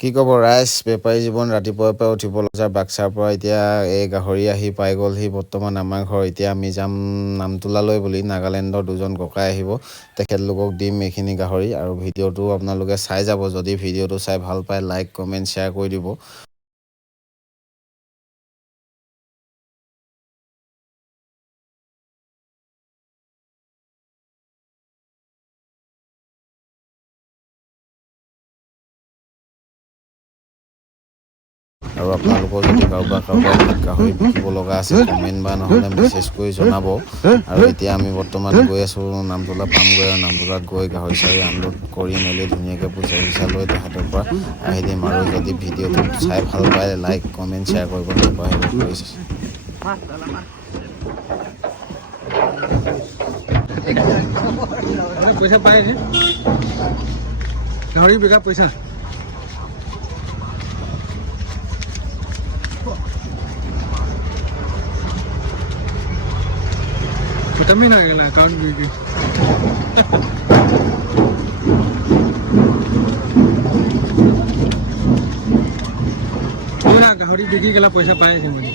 কি ক'ব ৰাইজ, বেপাৰী জীৱন ৰাতিপুৱাৰ পৰা উঠিব লজাৰ বাক্সাৰ পৰা এতিয়া এই গাহৰি আহি পাই গ'লহি বৰ্তমান আমাৰ ঘৰ। এতিয়া আমি যাম নামতোলালৈ বুলি। নাগালেণ্ডৰ দুজন ককাই আহিব, তেখেতলোকক দিম এইখিনি গাহৰি। আৰু ভিডিঅ'টো আপোনালোকে চাই যাব, যদি ভিডিঅ'টো চাই ভাল পায় লাইক কমেণ্ট শ্বেয়াৰ কৰি দিব। আৰু আপোনালোকৰ যদি কাৰোবাৰ গাহৰি বিকিব লগা আছে কমেণ্ট বা নহ'লে মেছেজ কৰি জনাব। আৰু এতিয়া আমি বৰ্তমান গৈ আছোঁ নামতোলা পামগৈ, আৰু নামতোলাত গৈ গাহৰি চাহৰি আনলোড কৰি মেলি ধুনীয়াকৈ পইচা চইচা লৈ তেখেতৰ পৰা আহি দিম। আৰু যদি ভিডিঅ'টো চাই ভাল পায় লাইক কমেণ্ট শ্বেয়াৰ কৰিব নাপাহৰিব প্লিজ। পইচা পায় নে গাহৰি বিকা পইচা खत्म ही ना गया अकाउंट भी ना गाहरी बिकी गला पैसा पाए थे मुझे